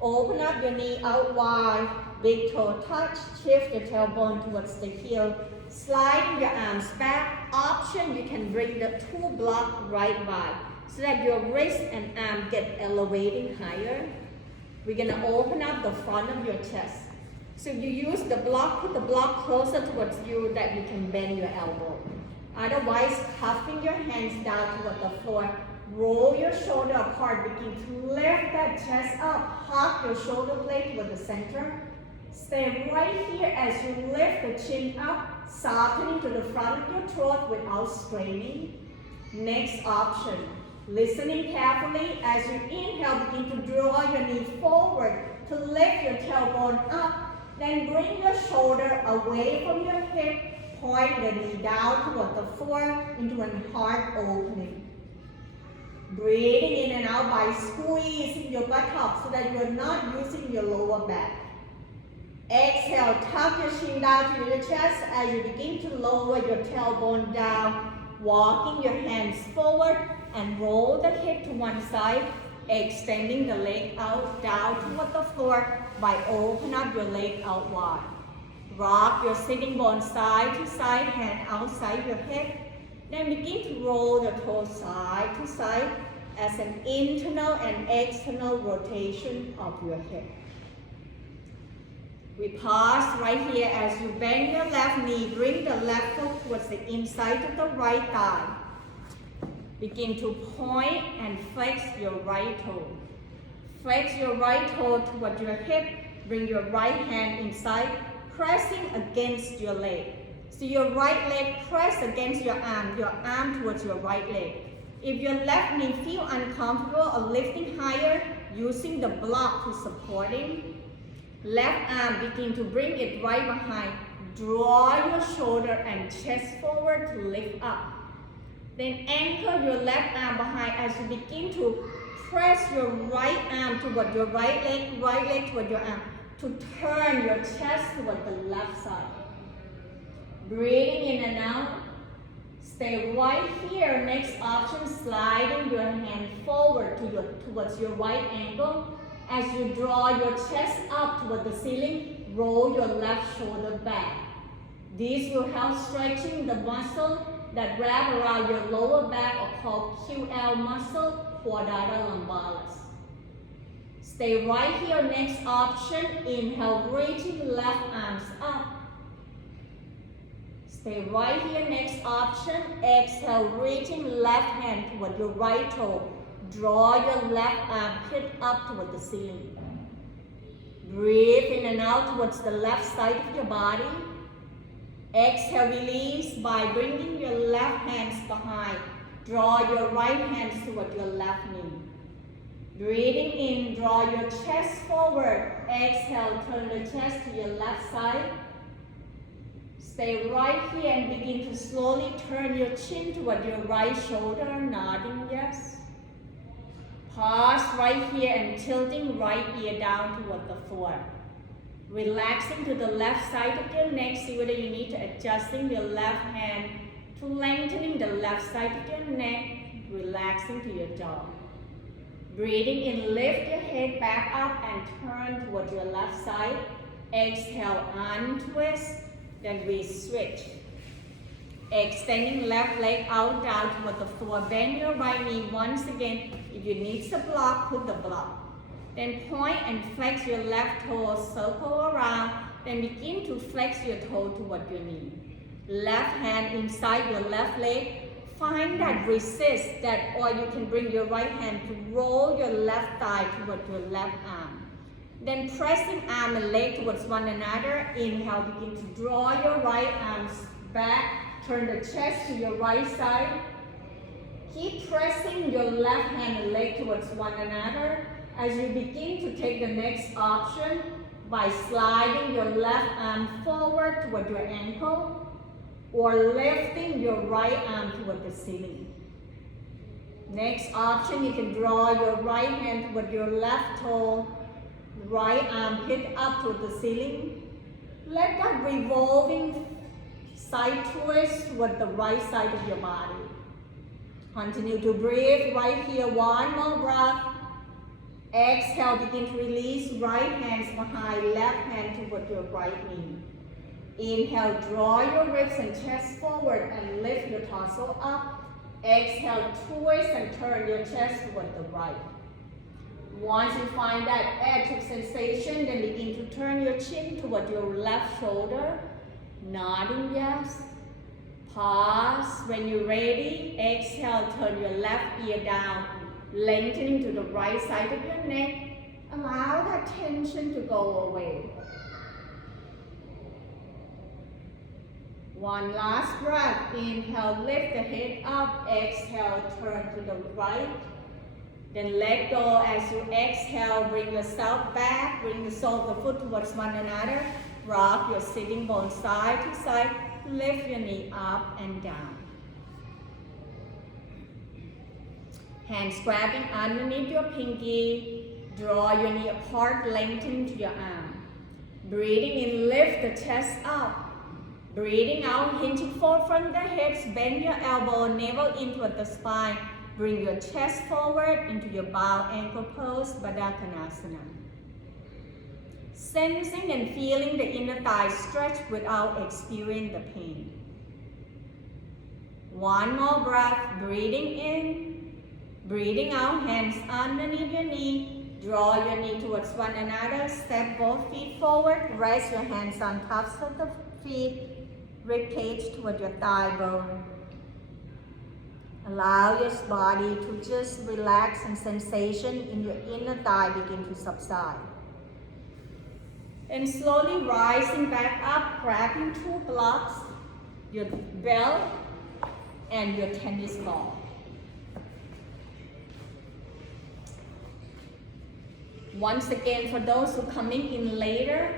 Open up your knee out wide. Big toe touch. Shift your tailbone towards the heel. Slide your arms back. Option, you can bring the two blocks right by so that your wrist and arm get elevating higher. We're gonna open up the front of your chest. So you use the block, put the block closer towards you that you can bend your elbow. Otherwise, cupping your hands down toward the floor. Roll your shoulder apart. Begin to lift that chest up. Hug your shoulder blade toward the center. Stay right here as you lift the chin up, softening to the front of your throat without straining. Next option. Listening carefully as you inhale, begin to draw your knee forward to lift your tailbone up. Then bring your shoulder away from your hip, point the knee down toward the floor into a heart opening. Breathing in and out by squeezing your buttock so that you are not using your lower back. Exhale, tuck your chin down to your chest as you begin to lower your tailbone down, walking your hands forward and roll the hip to one side, extending the leg out down toward the floor by opening up your leg out wide. Rock your sitting bone side to side, hand outside your hip. Then begin to roll the toes side to side as an internal and external rotation of your hip. We pause right here as you bend your left knee, bring the left foot towards the inside of the right thigh. Begin to point and flex your right toe. Flex your right toe toward your hip, bring your right hand inside, pressing against your leg. So your right leg press against your arm towards your right leg. If your left knee feel uncomfortable or lifting higher, using the block to supporting, left arm begin to bring it right behind. Draw your shoulder and chest forward to lift up. Then anchor your left arm behind as you begin to press your right arm toward your right leg toward your arm to turn your chest toward the left side. Breathing in and out. Stay right here. Next option, sliding your hand forward towards your right ankle. As you draw your chest up toward the ceiling, roll your left shoulder back. This will help stretching the muscle that wrap around your lower back or called QL muscle, quadrata lumbalis. Stay right here. Next option, inhale, reaching left arms up. Stay right here. Next option, exhale, reaching left hand toward your right toe. Draw your left arm pit up toward the ceiling. Breathe in and out towards the left side of your body. Exhale, release by bringing your left hands behind. Draw your right hands toward your left knee. Breathing in, draw your chest forward. Exhale, turn the chest to your left side. Stay right here and begin to slowly turn your chin toward your right shoulder, nodding yes. Pause right here and tilting right ear down toward the floor. Relaxing to the left side of your neck, see whether you need to adjusting your left hand to lengthening the left side of your neck, relaxing to your jaw. Breathing in, lift your head back up and turn toward your left side. Exhale, untwist, then we switch. Extending left leg out down toward the floor. Bend your right knee once again. If you need the block, put the block. Then point and flex your left toe, circle around. Then begin to flex your toe toward your knee. Left hand inside your left leg. Find that resist, or you can bring your right hand to roll your left thigh toward your left arm. Then pressing arm and leg towards one another. Inhale, begin to draw your right arms back. Turn the chest to your right side. Keep pressing your left hand and leg towards one another as you begin to take the next option by sliding your left arm forward toward your ankle or lifting your right arm toward the ceiling. Next option, you can draw your right hand toward your left toe, right arm hit up toward the ceiling. Let that revolving side twist toward the right side of your body. Continue to breathe right here, one more breath. Exhale, begin to release right hands behind, left hand toward your right knee. Inhale, draw your ribs and chest forward and lift your torso up. Exhale, twist and turn your chest toward the right. Once you find that edge of sensation, then begin to turn your chin toward your left shoulder. Nodding yes. Pause. When you're ready, exhale, turn your left ear down, lengthening to the right side of your neck. Allow that tension to go away. One last breath. Inhale, lift the head up. Exhale, turn to the right. Then let go as you exhale. Bring yourself back. Bring the sole of the foot towards one another. Rock your sitting bones side to side. Lift your knee up and down. Hands grabbing underneath your pinky. Draw your knee apart, lengthen to your arm. Breathing in, lift the chest up. Breathing out, hinging forward from the hips. Bend your elbow, navel in toward the spine. Bring your chest forward into your bow ankle pose, Baddha Konasana. Sensing and feeling the inner thigh stretch without experiencing the pain. One more breath, breathing in, breathing out, hands underneath your knee. Draw your knee towards one another, step both feet forward, rest your hands on tops of the feet, rib cage toward your thigh bone. Allow your body to just relax and sensation in your inner thigh begin to subside. And slowly rising back up, grabbing two blocks, your belt and your tennis ball. Once again, for those who are coming in later,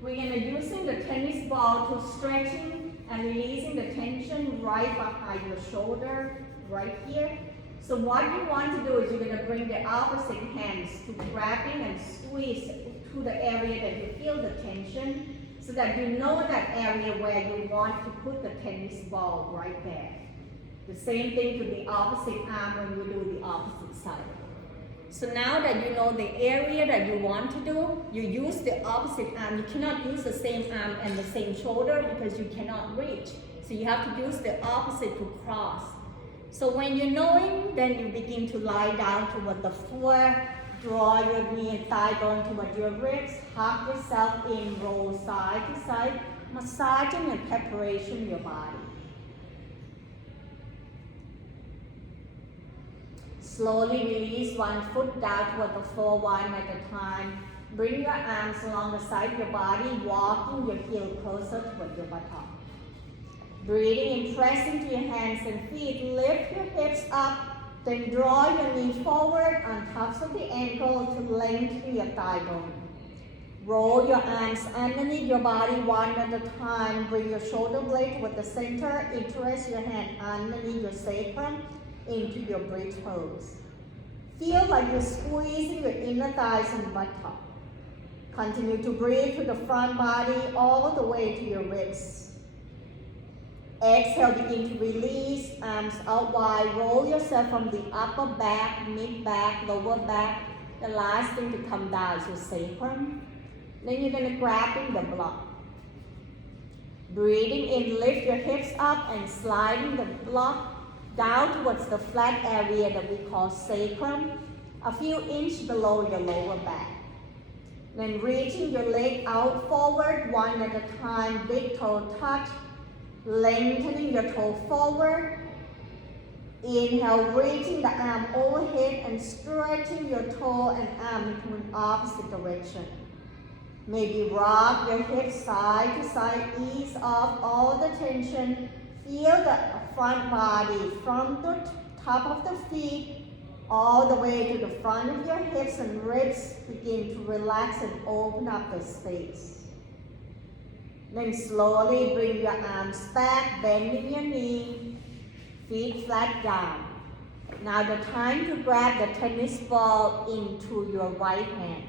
we're going to using the tennis ball to stretching and releasing the tension right behind your shoulder, right here. So what you want to do is you're going to bring the opposite hands to grabbing and squeeze to the area that you feel the tension, so that you know that area where you want to put the tennis ball right there. The same thing to the opposite arm when you do the opposite side. So now that you know the area that you want to do, you use the opposite arm. You cannot use the same arm and the same shoulder because you cannot reach. So you have to use the opposite to cross. So when you're knowing, then you begin to lie down toward the floor, draw your knee and thigh bone toward your ribs, hug yourself in, roll side to side, massaging and preparation your body. Slowly release one foot down toward the floor, one at a time. Bring your arms along the side of your body, walking your heel closer toward your buttock. Breathing and pressing to your hands and feet, lift your hips up, then draw your knee forward on tops of the ankle to lengthen your thigh bone. Roll your arms underneath your body one at a time. Bring your shoulder blade toward the center. Interlace your hand underneath your sacrum into your bridge pose. Feel like you're squeezing your inner thighs and buttock. Continue to breathe through the front body all the way to your ribs. Exhale, begin to release, arms out wide. Roll yourself from the upper back, mid back, lower back. The last thing to come down is your sacrum. Then you're going to grab in the block. Breathing in, lift your hips up and sliding the block down towards the flat area that we call sacrum, a few inches below your lower back. Then reaching your leg out forward, one at a time, big toe touch, lengthening your toe forward. Inhale, reaching the arm overhead and stretching your toe and arm into an opposite direction. Maybe rock your hips side to side, ease off all the tension. Feel the front body from the top of the feet all the way to the front of your hips and ribs. Begin to relax and open up the space. Then slowly bring your arms back, bending your knee, feet flat down. Now the time to grab the tennis ball into your right hand.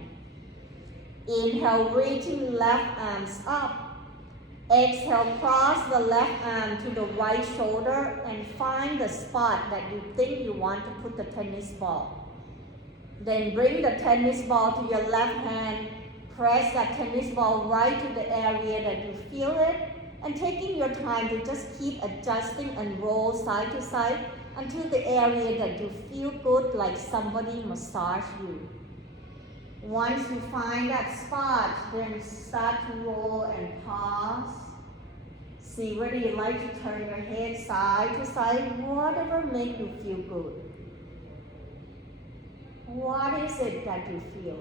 Inhale, reaching left arms up. Exhale, cross the left arm to the right shoulder and find the spot that you think you want to put the tennis ball. Then bring the tennis ball to your left hand. Press that tennis ball right to the area that you feel it, and taking your time to just keep adjusting and roll side to side until the area that you feel good, like somebody massage you. Once you find that spot, then start to roll and pause. See whether you like to turn your head side to side, whatever makes you feel good. What is it that you feel?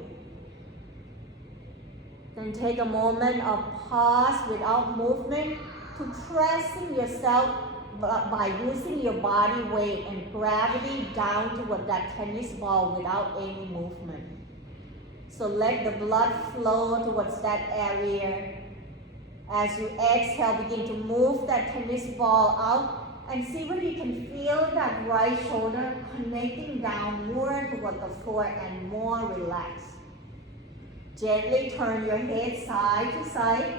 Then take a moment of pause without movement to pressing yourself by using your body weight and gravity down toward that tennis ball without any movement. So let the blood flow towards that area. As you exhale, begin to move that tennis ball out and see whether you can feel that right shoulder connecting down more toward the floor and more relaxed. Gently turn your head side to side.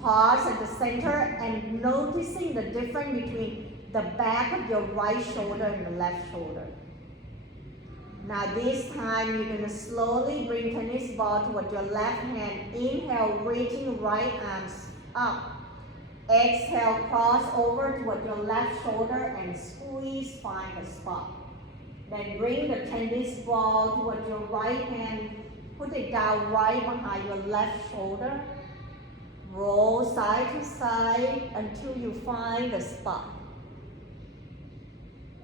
Pause at the center and noticing the difference between the back of your right shoulder and the left shoulder. Now this time you're going to slowly bring tennis ball toward your left hand. Inhale, reaching right arms up. Exhale, cross over toward your left shoulder and squeeze, find a spot. Then bring the tennis ball toward your right hand. Put it down right behind your left shoulder. Roll side to side until you find the spot.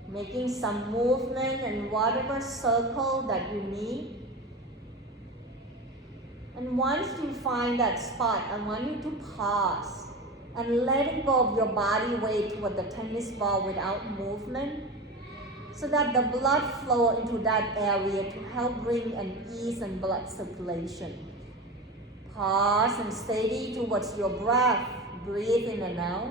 Making some movement in whatever circle that you need. And once you find that spot, I want you to pause and letting go of your body weight toward the tennis ball without movement, so that the blood flow into that area to help bring an ease in blood circulation. Pause and steady towards your breath. Breathe in and out.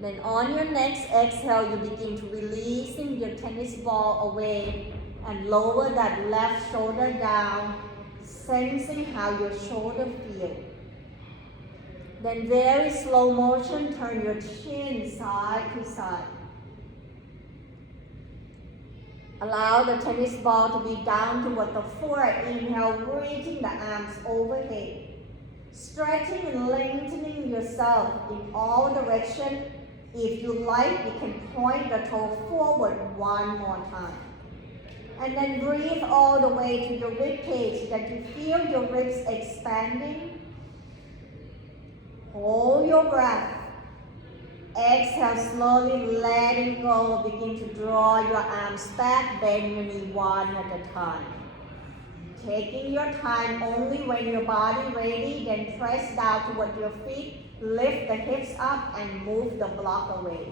Then on your next exhale, you begin to releasing your tennis ball away and lower that left shoulder down, sensing how your shoulder feels. Then very slow motion, turn your chin side to side. Allow the tennis ball to be down toward the floor. Inhale, reaching the arms overhead. Stretching and lengthening yourself in all directions. If you like, you can point the toe forward one more time. And then breathe all the way to your rib cage, that you feel your ribs expanding. Hold your breath. Exhale, slowly letting go. Begin to draw your arms back, bend your knee one at a time. Taking your time, only when your body ready, then press down toward your feet, lift the hips up and move the block away.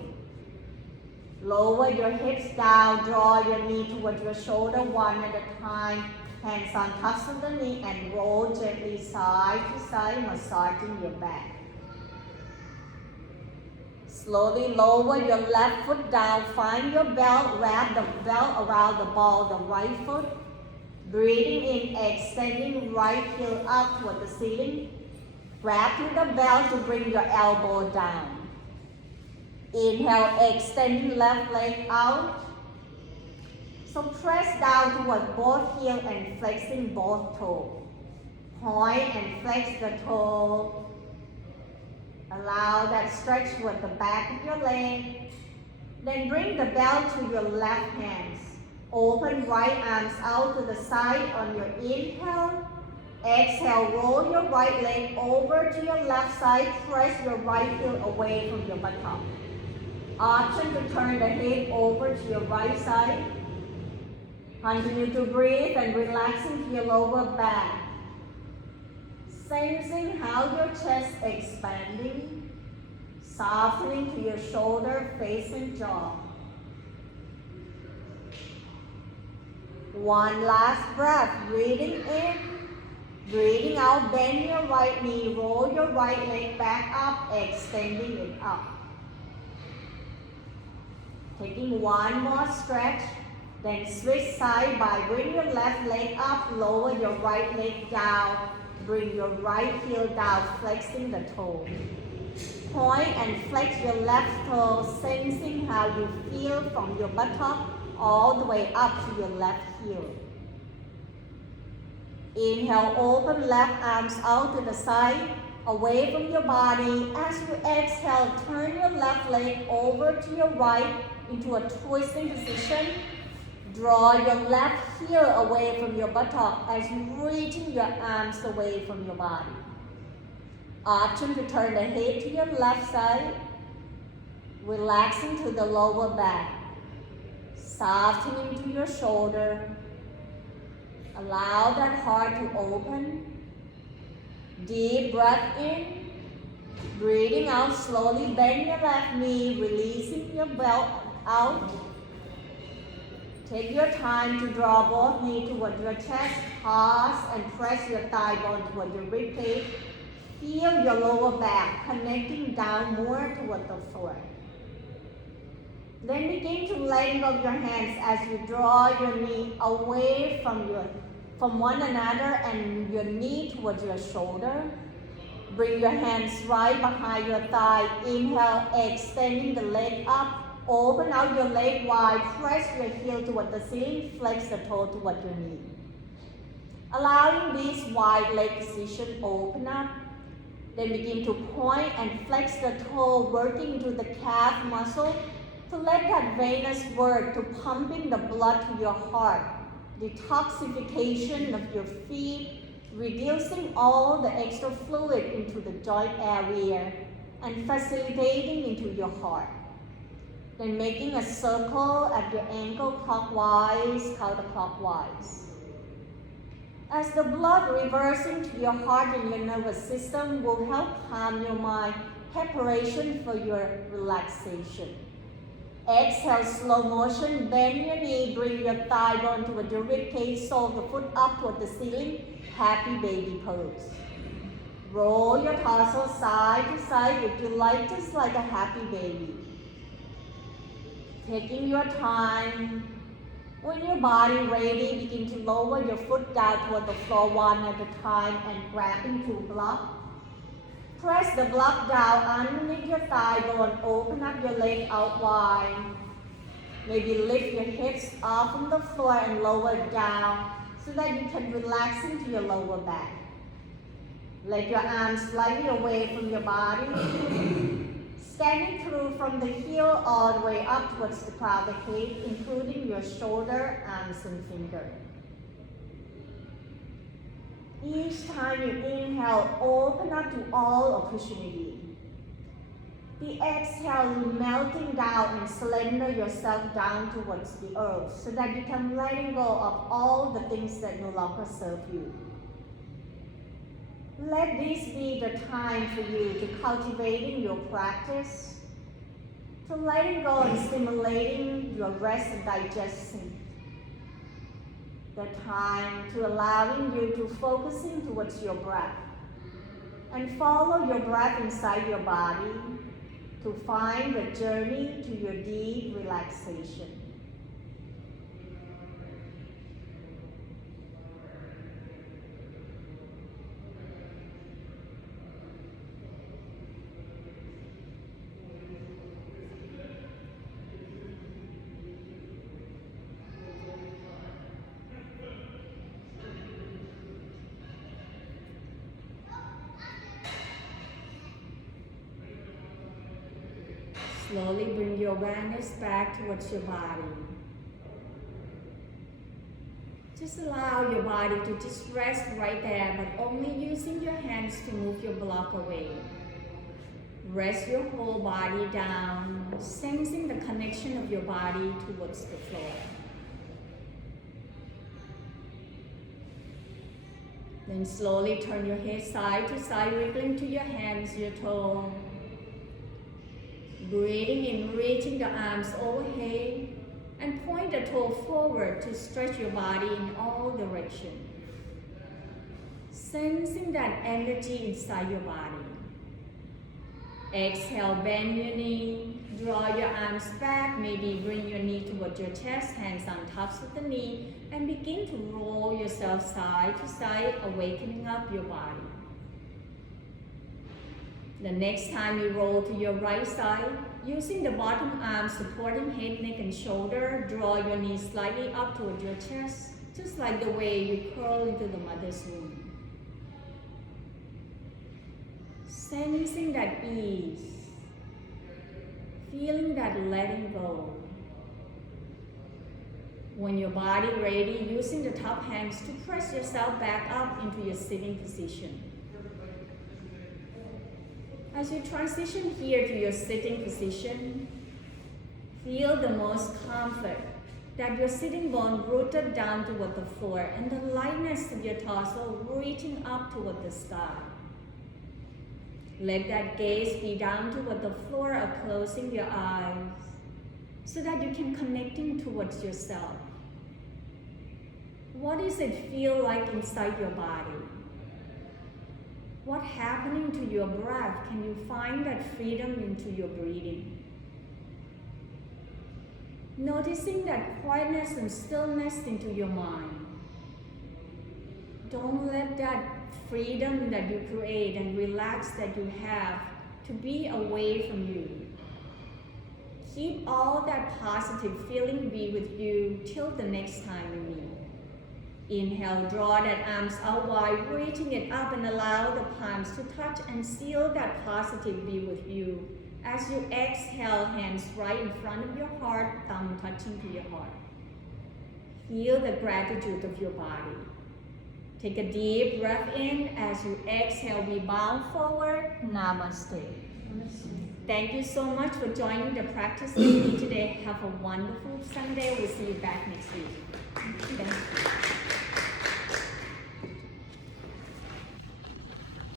Lower your hips down, draw your knee toward your shoulder one at a time. Hands on tops of the knee and roll gently side to side, massaging your back. Slowly lower your left foot down, find your belt, wrap the belt around the ball of the right foot. Breathing in, extending right heel up toward the ceiling. Grab through the belt to bring your elbow down. Inhale, extending left leg out. So press down toward both heel and flexing both toes. Point and flex the toe. Allow that stretch toward the back of your leg. Then bring the belt to your left hands. Open right arms out to the side on your inhale. Exhale, roll your right leg over to your left side. Press your right heel away from your buttock. Option to turn the head over to your right side. Continue to breathe and relax into your lower back. Sensing how your chest expanding, softening to your shoulder, face and jaw. One last breath. Breathing in, breathing out. Bend your right knee, roll your right leg back up, extending it up. Taking one more stretch, then switch side by bring your left leg up, lower your right leg down, bring your right heel down, flexing the toe. Point and flex your left toe, sensing how you feel from your buttock all the way up to your left heel. Inhale, open left arms out to the side, away from your body. As you exhale, turn your left leg over to your right into a twisting position. Draw your left heel away from your buttock as you reaching your arms away from your body. Option to turn the head to your left side, relaxing to the lower back, softening to your shoulder. Allow that heart to open. Deep breath in, breathing out slowly. Bend your left knee, releasing your belt out. Take your time to draw both knees toward your chest. Pause and press your thigh bone toward your rib cage. Feel your lower back connecting down more toward the floor. Then begin to let go of your hands as you draw your knee away from one another and your knee towards your shoulder. Bring your hands right behind your thigh. Inhale, extending the leg up. Open out your leg wide. Press your heel toward the ceiling. Flex the toe toward your knee. Allowing this wide leg position, open up. Then begin to point and flex the toe, working into the calf muscle to let that venous work to pumping the blood to your heart. Detoxification of your feet, reducing all the extra fluid into the joint area and facilitating into your heart. Then making a circle at your ankle clockwise, counterclockwise. As the blood reversing to your heart and your nervous system will help calm your mind, preparation for your relaxation. Exhale, slow motion, bend your knee, bring your thigh bone toward your rib cage, sole the foot up toward the ceiling, happy baby pose. Roll your torso side to side with your light just like a happy baby. Taking your time. When your body ready, begin to lower your foot down toward the floor one at a time and grabbing to block. Press the block down underneath your thigh bone. Open up your leg out wide. Maybe lift your hips off from the floor and lower down so that you can relax into your lower back. Let your arms slightly away from your body. Standing through from the heel all the way up towards the crown of the head, including your shoulder, arms, and fingers. Each time you inhale, open up to all opportunity. The exhale, you melting down and surrender yourself down towards the earth so that you can let go of all the things that no longer serve you. Let this be the time for you to cultivating your practice, to letting go and stimulating your rest and digestion. The time to allowing you to focusing towards your breath and follow your breath inside your body to find the journey to your deep relaxation. Slowly bring your awareness back towards your body. Just allow your body to just rest right there, but only using your hands to move your block away. Rest your whole body down, sensing the connection of your body towards the floor. Then slowly turn your head side to side, wiggling to your hands, your toe. Breathing in, reaching the arms overhead and point point the toe forward to stretch your body in all directions. Sensing that energy inside your body. Exhale, bend your knee, draw your arms back, maybe bring your knee towards your chest, hands on top of the knee, and begin to roll yourself side to side, awakening up your body. The next time you roll to your right side, using the bottom arm supporting head, neck, and shoulder, draw your knees slightly up towards your chest, just like the way you curl into the mother's womb. Sensing that ease, feeling that letting go. When your body ready, using the top hands to press yourself back up into your sitting position. As you transition here to your sitting position, feel the most comfort that your sitting bone rooted down toward the floor and the lightness of your torso reaching up toward the sky. Let that gaze be down toward the floor or closing your eyes so that you can connecting towards yourself. What does it feel like inside your body? What's happening to your breath? Can you find that freedom into your breathing? Noticing that quietness and stillness into your mind. Don't let that freedom that you create and relax that you have to be away from you. Keep all that positive feeling be with you till the next time you meet. Inhale, draw that arms out wide, reaching it up and allow the palms to touch and seal that positive be with you. As you exhale, hands right in front of your heart, thumb touching to your heart. Feel the gratitude of your body. Take a deep breath in. As you exhale, we bow forward. Namaste. Thank you so much for joining the practice with me today. Have a wonderful Sunday. We'll see you back next week.